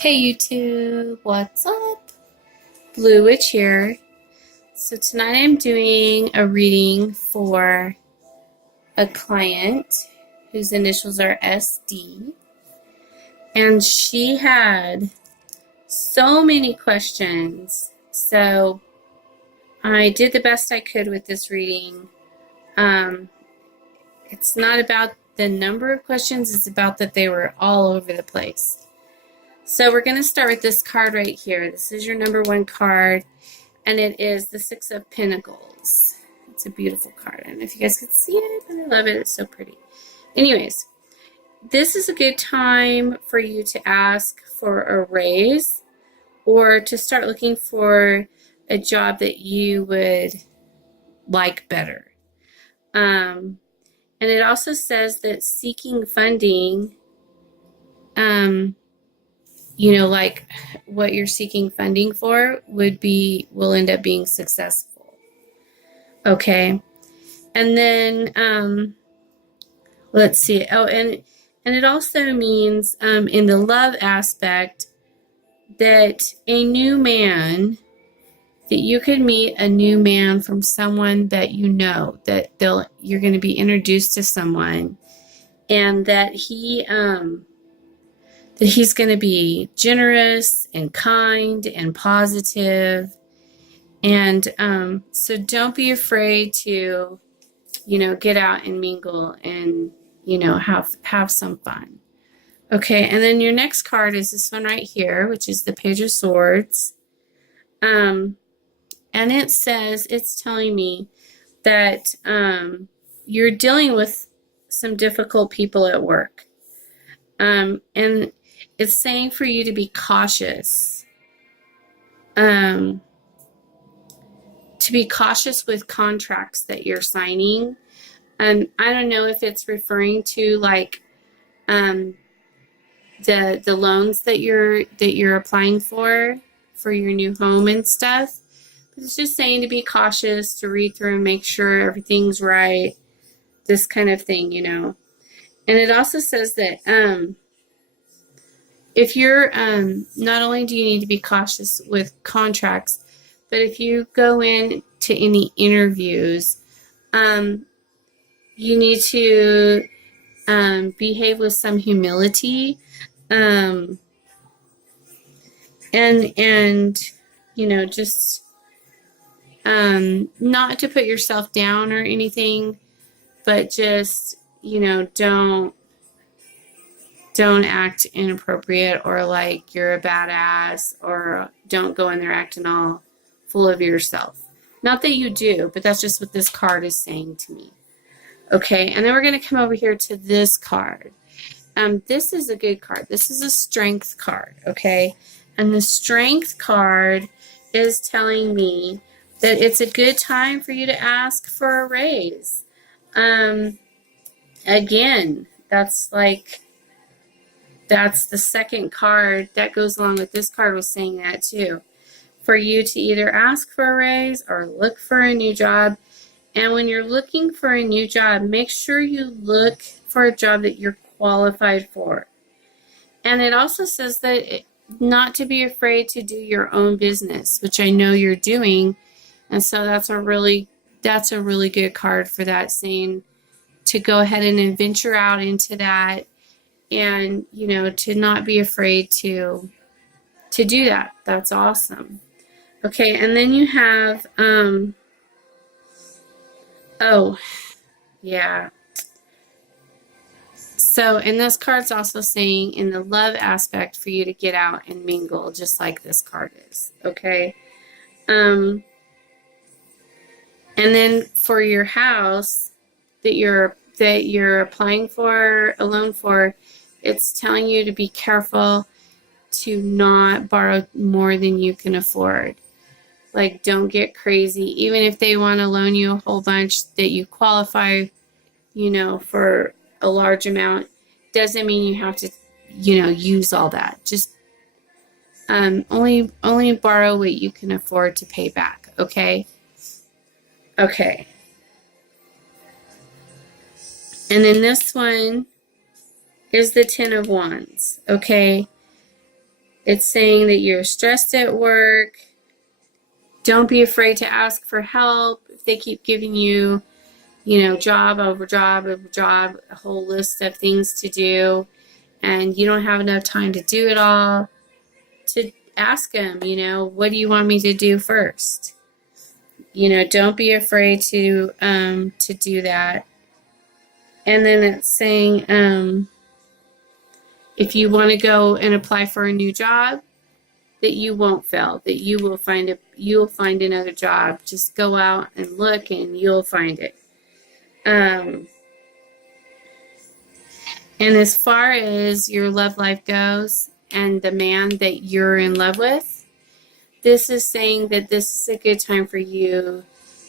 Hey YouTube, what's up? Blue Witch here. So tonight I'm doing a reading for a client whose initials are SD, and she had so many questions. So I did the best I could with this reading. It's not about the number of questions, it's about that they were all over the place. So we're going to start with this card right here. This is your number one card, and it is the Six of Pentacles. It's a beautiful card. I don't know if you guys can see it, but I love it. It's so pretty. Anyways, this is a good time for you to ask for a raise or to start looking for a job that you would like better. And it also says that seeking funding, like what you're seeking funding for will end up being successful. Okay. And then, let's see. Oh, and it also means, in the love aspect, that a new man, that you could meet a new man from someone that you know, that you're going to be introduced to someone, and that he's going to be generous and kind and positive. And so don't be afraid to, get out and mingle and, have some fun. Okay, and then your next card is this one right here, which is the Page of Swords. And it's telling me that you're dealing with some difficult people at work. And it's saying for you to be cautious. To be cautious with contracts that you're signing. I don't know if it's referring to like the loans that you're applying for your new home and stuff. But it's just saying to be cautious, to read through and make sure everything's right, this kind of thing, And it also says that if you're not only do you need to be cautious with contracts, but if you go in to any interviews, you need to behave with some humility, and just not to put yourself down or anything, but just don't act inappropriate or like you're a badass, or don't go in there acting all full of yourself. Not that you do, but that's just what this card is saying to me. Okay, and then we're going to come over here to this card. This is a good card. This is a strength card, okay? And the strength card is telling me that it's a good time for you to ask for a raise. Again, that's the second card that goes along with this card was saying that too. For you to either ask for a raise or look for a new job. And when you're looking for a new job, make sure you look for a job that you're qualified for. And it also says that not to be afraid to do your own business, which I know you're doing. And so that's a really good card for that, saying to go ahead and venture out into that, and to not be afraid to do that. That's awesome. Okay, and then you have oh yeah, so and this card's also saying in the love aspect for you to get out and mingle, just like this card is. Okay, and then for your house that you're applying for a loan for, it's telling you to be careful to not borrow more than you can afford. Like, don't get crazy. Even if they want to loan you a whole bunch that you qualify, for a large amount, doesn't mean you have to, use all that. Just only borrow what you can afford to pay back. Okay. Okay. And then this one is the Ten of Wands. Okay. It's saying that you're stressed at work. Don't be afraid to ask for help. If they keep giving you, job over job over job, a whole list of things to do, and you don't have enough time to do it all, to ask them, what do you want me to do first? Don't be afraid to do that. And then it's saying, if you want to go and apply for a new job, that you won't fail, that you'll find another job. Just go out and look and you'll find it. And as far as your love life goes and the man that you're in love with, this is saying that this is a good time for you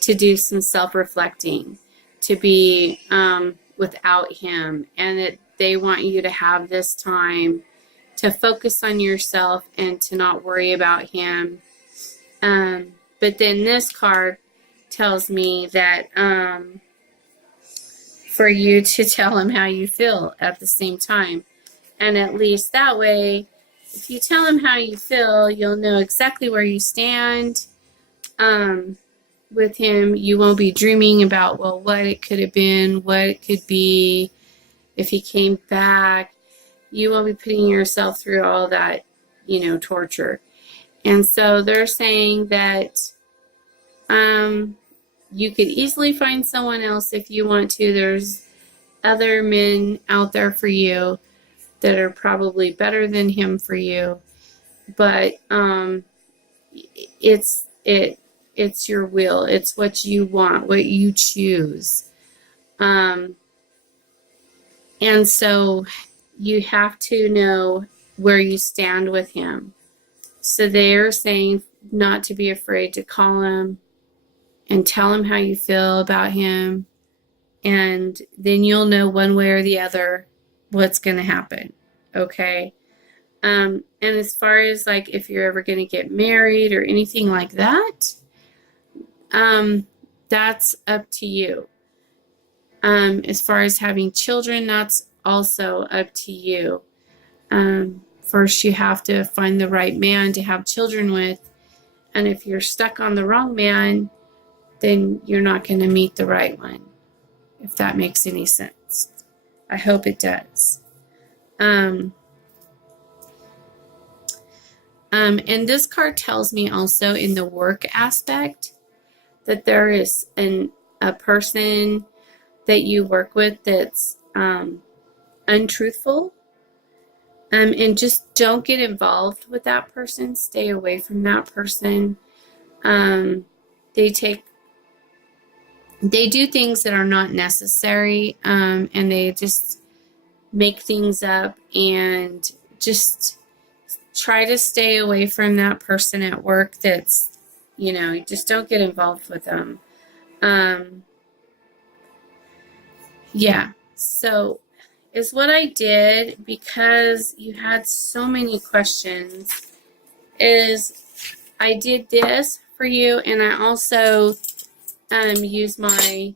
to do some self-reflecting, to be without him, and that they want you to have this time to focus on yourself and to not worry about him. But then this card tells me that for you to tell him how you feel at the same time. And at least that way, if you tell him how you feel, you'll know exactly where you stand with him. You won't be dreaming about, what it could have been, what it could be if he came back. You won't be putting yourself through all that, torture. And so they're saying that you could easily find someone else if you want to. There's other men out there for you that are probably better than him for you, but it's your will. It's what you want, what you choose, and so you have to know where you stand with him. So they're saying not to be afraid to call him and tell him how you feel about him, and then you'll know one way or the other what's going to happen. Okay. And as far as like if you're ever going to get married or anything like that, that's up to you. As far as having children, that's also up to you. First, you have to find the right man to have children with. And if you're stuck on the wrong man, then you're not going to meet the right one, if that makes any sense. I hope it does. And this card tells me also in the work aspect that there is a person that you work with that's untruthful. And just don't get involved with that person. Stay away from that person. They do things that are not necessary, and they just make things up, and just try to stay away from that person at work that's, just don't get involved with them. Yeah, so is what I did, because you had so many questions, is I did this for you, and I also used my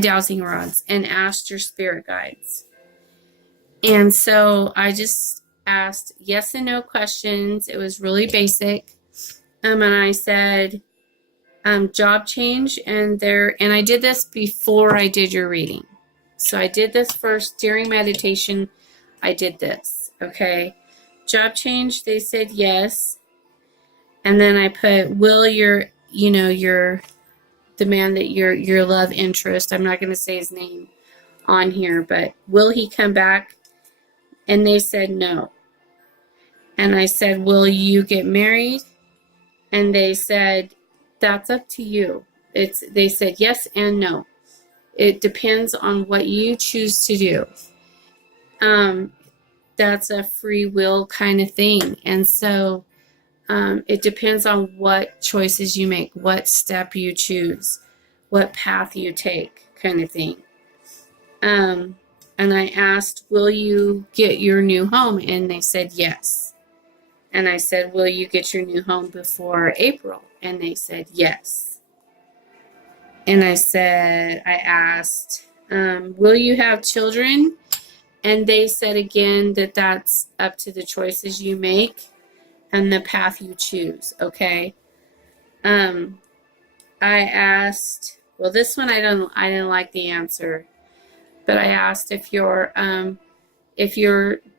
dowsing rods and asked your spirit guides. And so I just asked yes and no questions. It was really basic. And I said, job change, and I did this before I did your reading. So I did this first during meditation. I did this, okay? Job change, they said yes. And then I put, will the man that your love interest, I'm not going to say his name on here, but will he come back? And they said no. And I said, will you get married? And they said, that's up to you. They said yes and no. It depends on what you choose to do. That's a free will kind of thing. And so it depends on what choices you make, what step you choose, what path you take, kind of thing. And I asked, will you get your new home? And they said yes. And I said, will you get your new home before April? And they said yes. And I asked, will you have children? And they said again that that's up to the choices you make and the path you choose, okay? I asked, well, this one I didn't like the answer, but I asked if your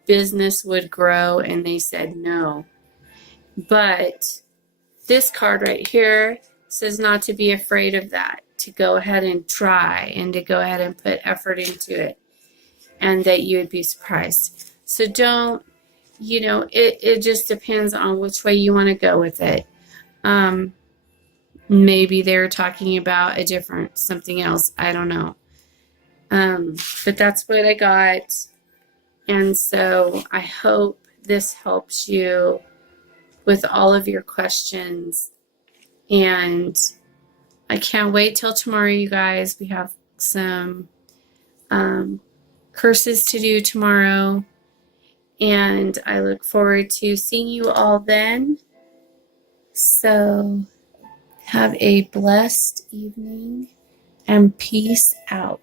business would grow, and they said no. But this card right here says not to be afraid of that, to go ahead and try and to go ahead and put effort into it, and that you would be surprised. So don't, it just depends on which way you want to go with it. Maybe they're talking about a different something else. I don't know. But that's what I got. And so I hope this helps you with all of your questions. And I can't wait till tomorrow, you guys. We have some curses to do tomorrow. And I look forward to seeing you all then. So have a blessed evening and peace out.